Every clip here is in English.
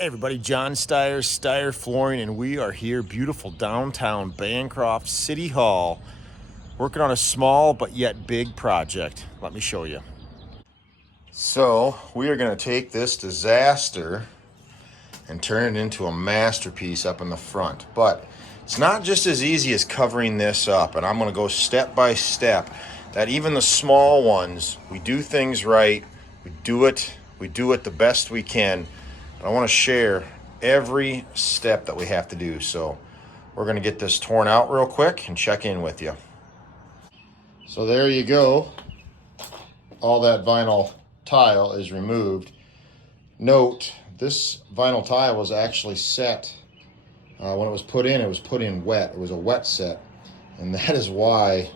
Hey everybody, John Steyer Flooring, and we are here, beautiful downtown Bancroft City Hall, working on a small but yet big project. Let me show you. So we are going to take this disaster and turn it into a masterpiece up in the front. But it's not just as easy as covering this up, and I'm going to go step by step. That even the small ones, we do things right. We do it the best we can. I want to share every step that we have to do. So we're going to get this torn out real quick and check in with you. So there you go. All that vinyl tile is removed. Note, this vinyl tile was actually set. When it was put in wet. It was a wet set. And that is why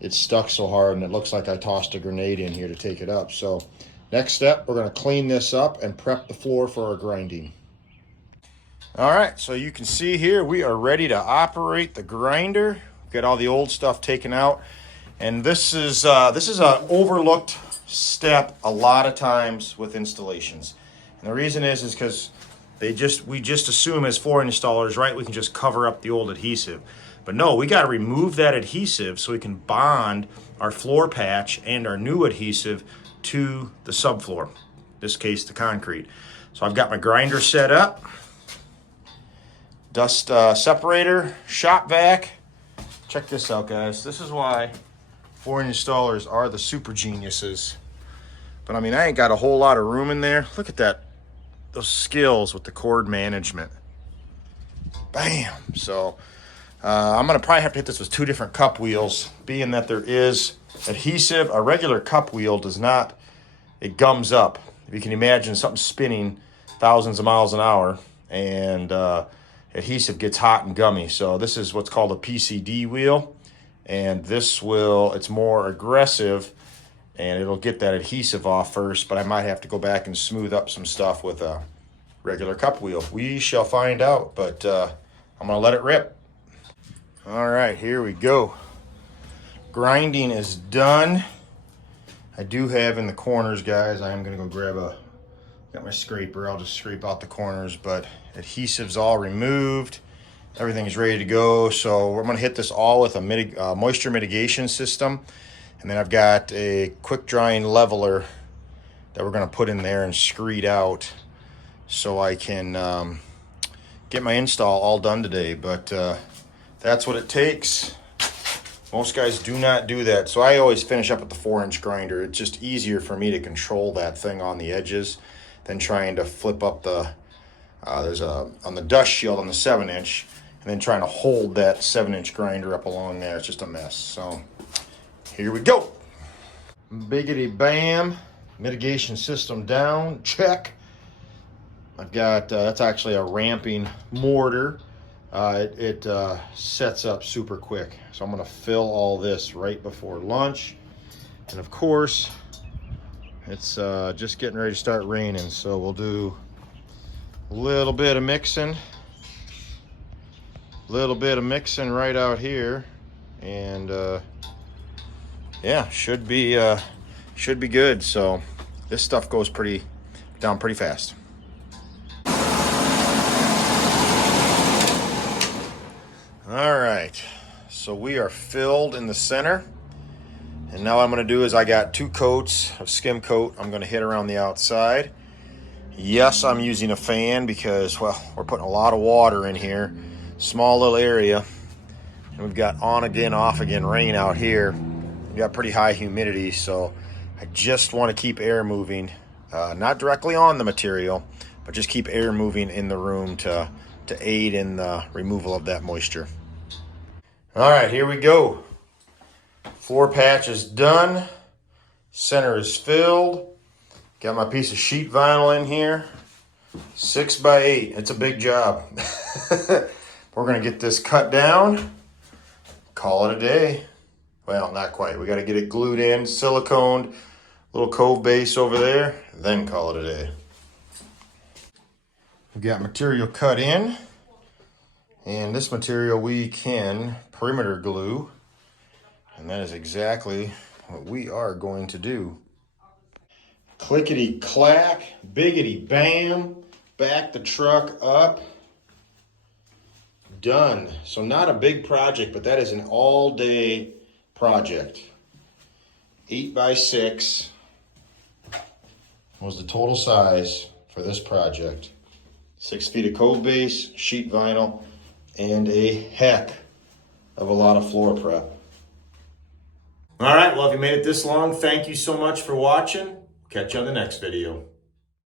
it stuck so hard, and it looks like I tossed a grenade in here to take it up. So next step, we're going to clean this up and prep the floor for our grinding. All right, so you can see here we are ready to operate the grinder. Get all the old stuff taken out, and this is an overlooked step a lot of times with installations. And the reason is because we just assume as floor installers, right, we can just cover up the old adhesive. But no, we got to remove that adhesive so we can bond our floor patch and our new adhesive to the subfloor, in this case the concrete. So I've got my grinder set up, dust separator, shop vac. Check this out, guys. This is why floor installers are the super geniuses. But I mean, I ain't got a whole lot of room in there. Look at that, those skills with the cord management. Bam. So I'm gonna probably have to hit this with 2 different cup wheels, being that there is adhesive. A regular cup wheel does not, it gums up. If you can imagine something spinning thousands of miles an hour, and adhesive gets hot and gummy. So this is what's called a PCD wheel, and it's more aggressive, and it'll get that adhesive off first, but I might have to go back and smooth up some stuff with a regular cup wheel. We shall find out, but I'm gonna let it rip. All right, here we go. Grinding is done. I do have in the corners, guys, I am gonna go got my scraper, I'll just scrape out the corners, but adhesive's all removed. Everything's ready to go. So we're gonna hit this all with a moisture mitigation system. And then I've got a quick drying leveler that we're gonna put in there and screed out so I can get my install all done today. But that's what it takes. Most guys do not do that. So I always finish up with the 4-inch grinder. It's just easier for me to control that thing on the edges than trying to flip up the, on the dust shield on the 7-inch, and then trying to hold that 7-inch grinder up along there. It's just a mess. So here we go. Biggity bam. Mitigation system down, check. I've got, that's actually a ramping mortar. It sets up super quick. So I'm gonna fill all this right before lunch. And of course, it's just getting ready to start raining. So we'll do a little bit of mixing right out here. And yeah, should be good. So this stuff goes down pretty fast. All right, so we are filled in the center, and now what I'm going to do is I got 2 coats of skim coat. I'm going to hit around the outside. Yes, I'm using a fan because, well, we're putting a lot of water in here. Small little area, and we've got on again, off again rain out here. We've got pretty high humidity, so I just want to keep air moving, not directly on the material, but just keep air moving in the room to aid in the removal of that moisture. All right, here we go. Floor patch is done. Center is filled. Got my piece of sheet vinyl in here. 6x8, it's a big job. We're gonna get this cut down, call it a day. Well, not quite. We gotta get it glued in, siliconed, little cove base over there, then call it a day. We've got material cut in, and this material we can perimeter glue, and that is exactly what we are going to do. Clickety clack, biggity bam, back the truck up. Done. So not a big project, but that is an all-day project. 8x6 was the total size for this project. 6 feet of cove base, sheet vinyl, and a heck of a lot of floor prep. All right, well, if you made it this long, thank you so much for watching. Catch you on the next video.